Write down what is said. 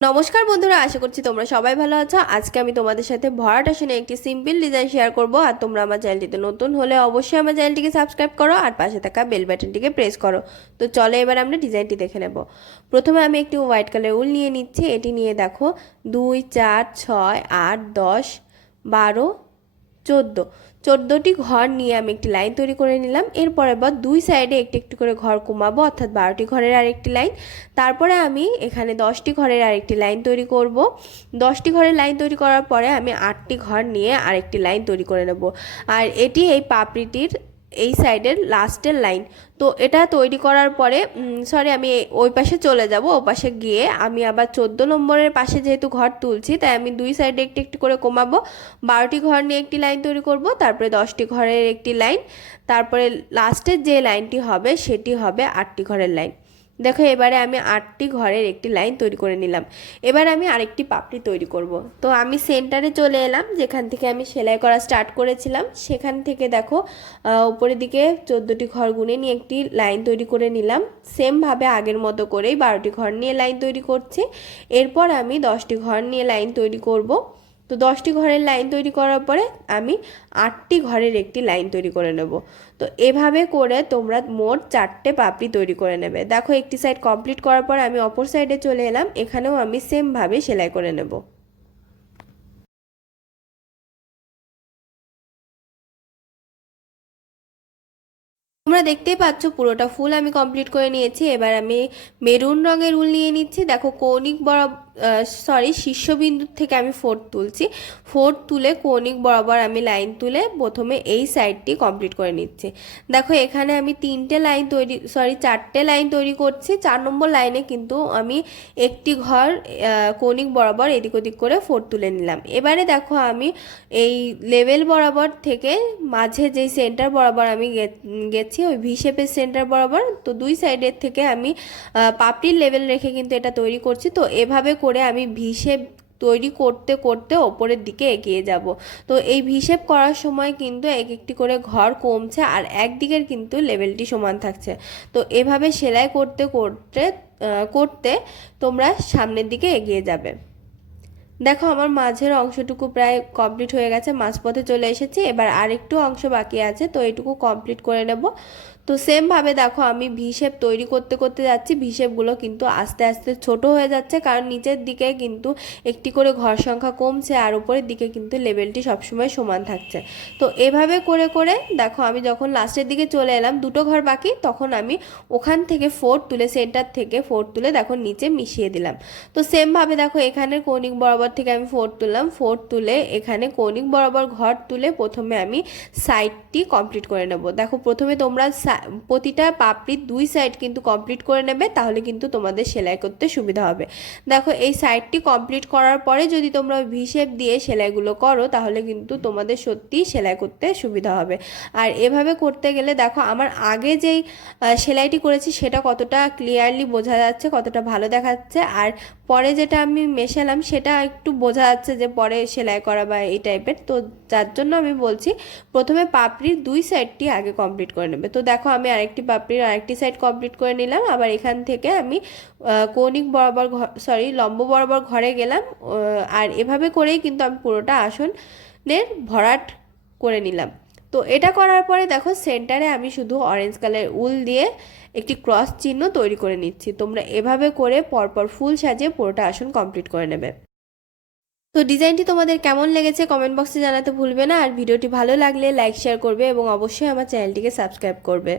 নমস্কার বন্ধুরা, আশা করছি তোমরা সবাই ভালো আছো। আজকে আমি তোমাদের সাথে ভরাট আসনে একটি সিম্পল ডিজাইন শেয়ার করব। আর তোমরা আমার চ্যানেলটিতে নতুন হলে অবশ্যই আমার চ্যানেলটিকে সাবস্ক্রাইব করো আর পাশে থাকা বেল বাটনটিকে প্রেস করো। তো চলো এবার আমরা ডিজাইনটি দেখে নেব। প্রথমে আমি একটি হোয়াইট কালার উল নিয়ে নিচ্ছি। এটি নিয়ে দেখো 2, 4, 6, 8, 10, 12, 14টি ঘর নিয়ে আমি একটি লাইন তৈরি করে নিলাম। এরপরে দুই সাইডে একটি একটি করে ঘর কমাবো, অর্থাৎ 12টি ঘরের আরেকটি লাইন। তারপরে আমি এখানে 10টি ঘরের আরেকটি লাইন তৈরি করব। 10টি ঘরের লাইন তৈরি করার পরে আমি 8টি ঘর নিয়ে আরেকটি লাইন তৈরি করে নেব। আর এটি এই পাপড়িটির এই সাইডের লাস্টের লাইন। তো এটা তৈরি করার পরে আমি ওই পাশে চলে যাব। ও পাশে গিয়ে আমি আবার 14 নম্বরের পাশে যেহেতু ঘর তুলছি, তাই আমি দুই সাইডে একটি একটি করে কমাবো। 12টি ঘর নিয়ে একটি লাইন তৈরি করব, তারপরে 10টি ঘরের একটি লাইন, তারপরে লাস্টের যে লাইনটি হবে সেটি হবে 8টি ঘরের লাইন। দেখো এবারে আমি 8টি ঘরের একটি লাইন তৈরি করে নিলাম। এবার আমি আরেকটি পাপড়ি তৈরি করব। তো আমি সেন্টারে চলে এলাম, যেখান থেকে আমি সেলাই করা স্টার্ট করেছিলাম সেখান থেকে দেখো উপরের দিকে 14টি ঘর গুনে নিয়ে একটি লাইন তৈরি করে নিলাম। সেমভাবে আগের মতো করেই 12টি ঘর নিয়ে লাইন তৈরি করছি। এরপর আমি 10টি ঘর নিয়ে লাইন তৈরি করব। তো 10টি ঘরের লাইন তৈরি করার পরে আমি 8টি ঘরের একটি লাইন তৈরি করে নেব। তো এভাবে করে তোমরা মোট 4টে পাপড়ি তৈরি করে নেবে। দেখো একটি সাইড কমপ্লিট করার পর আমি অপর সাইডে চলে এলাম। এখানেও আমি সেমভাবে সেলাই করে নেব। তোমরা দেখতেই পাচ্ছ পুরোটা ফুল আমি কমপ্লিট করে নিয়েছি। এবার আমি মেরুন রঙের উল নিয়ে নিচ্ছি। দেখো কৌণিক শীর্ষবিন্দু থেকে আমি 4 তুলছি। 4 তুলে কৌণিক বরাবর আমি লাইন তুলে প্রথমে এই সাইডটি কমপ্লিট করে নিচ্ছি। দেখো এখানে আমি 4টে লাইন তৈরি করছি। 4 নম্বর লাইনে কিন্তু আমি একটি ঘর কৌণিক বরাবর এদিক ওদিক করে 4 তুলে নিলাম। এবারে দেখো আমি এই লেভেল বরাবর থেকে মাঝে যেই সেন্টার বরাবর আমি গেছি ওই ভি শেপের সেন্টার বরাবর, তো দুই সাইডের থেকে আমি পাপড়ির লেভেল রেখে কিন্তু এটা তৈরি করছি। তো এভাবে করে আমি ভি শেপ তৈরি করতে করতে ওপরের দিকে এগিয়ে যাব। তো এই ভি শেপ করার সময় কিন্তু এক একটি করে ঘর কমছে আর একদিকের কিন্তু লেভেলটি সমান থাকছে। তো এভাবে সেলাই করতে করতে করতে তোমরা সামনের দিকে এগিয়ে যাবে। দেখো আমার মাঝের অংশটুকু প্রায় কমপ্লিট হয়ে গেছে, মাঝপথে চলে এসেছি। এবার আরেকটু অংশ বাকি আছে, তো এটুকু কমপ্লিট করে নেব। তো সেমভাবে দেখো আমি ভি শেপ তৈরি করতে করতে যাচ্ছি। ভি শেপগুলো কিন্তু আস্তে আস্তে ছোট হয়ে যাচ্ছে, কারণ নিচের দিকে কিন্তু একটি করে ঘর সংখ্যা কমছে আর উপরের দিকে কিন্তু লেভেলটি সবসময় সমান থাকছে। তো এভাবে করে করে দেখো আমি যখন লাস্টের দিকে চলে এলাম, 2টো ঘর বাকি, তখন আমি ওখান থেকে 4 তুলে সেন্টার থেকে 4 তুলে দেখো নিচে মিশিয়ে দিলাম। তো সেমভাবে দেখো এখানে কৌণিক বরাবর থেকে আমি 4 তুললাম। 4 তুলে এখানে কৌণিক বরাবর ঘর তুলে প্রথমে আমি সাইডটি কমপ্লিট করে নেব। দেখো প্রথমে তোমরা প্রতিটা পাপড়ির দুই সাইড কিন্তু কমপ্লিট করে নেবে, তাহলে কিন্তু তোমাদের সেলাই করতে সুবিধা হবে। দেখো এই সাইডটি কমপ্লিট করার পরে যদি তোমরা ভি শেপ দিয়ে সেলাইগুলো করো, তাহলে কিন্তু তোমাদের সত্যিই সেলাই করতে সুবিধা হবে। আর এভাবে করতে গেলে দেখো আমার আগে যেই সেলাইটি করেছি সেটা কতটা ক্লিয়ারলি বোঝা যাচ্ছে, কতটা ভালো দেখাচ্ছে। আর পরে যেটা আমি মেশালাম সেটা একটু বোঝা যাচ্ছে যে পরে সেলাই করা বা এই টাইপের। তো যার জন্য আমি বলছি প্রথমে পাপড়ির দুই সাইডটি আগে কমপ্লিট করে নেবে। তো দেখো আমি আরেকটি পাপড়ির আরেকটি সাইড কমপ্লিট করে নিলাম। আবার এখান থেকে আমি কৌণিক বরাবর লম্ব বরাবর ঘরে গেলাম। আর এভাবে করেই কিন্তু আমি পুরোটা আসনের ভরাট করে নিলাম। তো এটা করার পরে দেখো সেন্টারে আমি শুধু অরেঞ্জ কালার উল দিয়ে একটি ক্রস চিহ্ন তৈরি করে নিচ্ছি। তোমরা এভাবে করে পরপর ফুল সাজিয়ে পুরোটা আসন কমপ্লিট করে নেবে। তো ডিজাইনটি তোমাদের কেমন লেগেছে কমেন্ট বক্সে জানাতে ভুলবে না। আর ভিডিওটি ভালো লাগলে লাইক শেয়ার করবে এবং অবশ্যই আমার চ্যানেলটিকে সাবস্ক্রাইব করবে।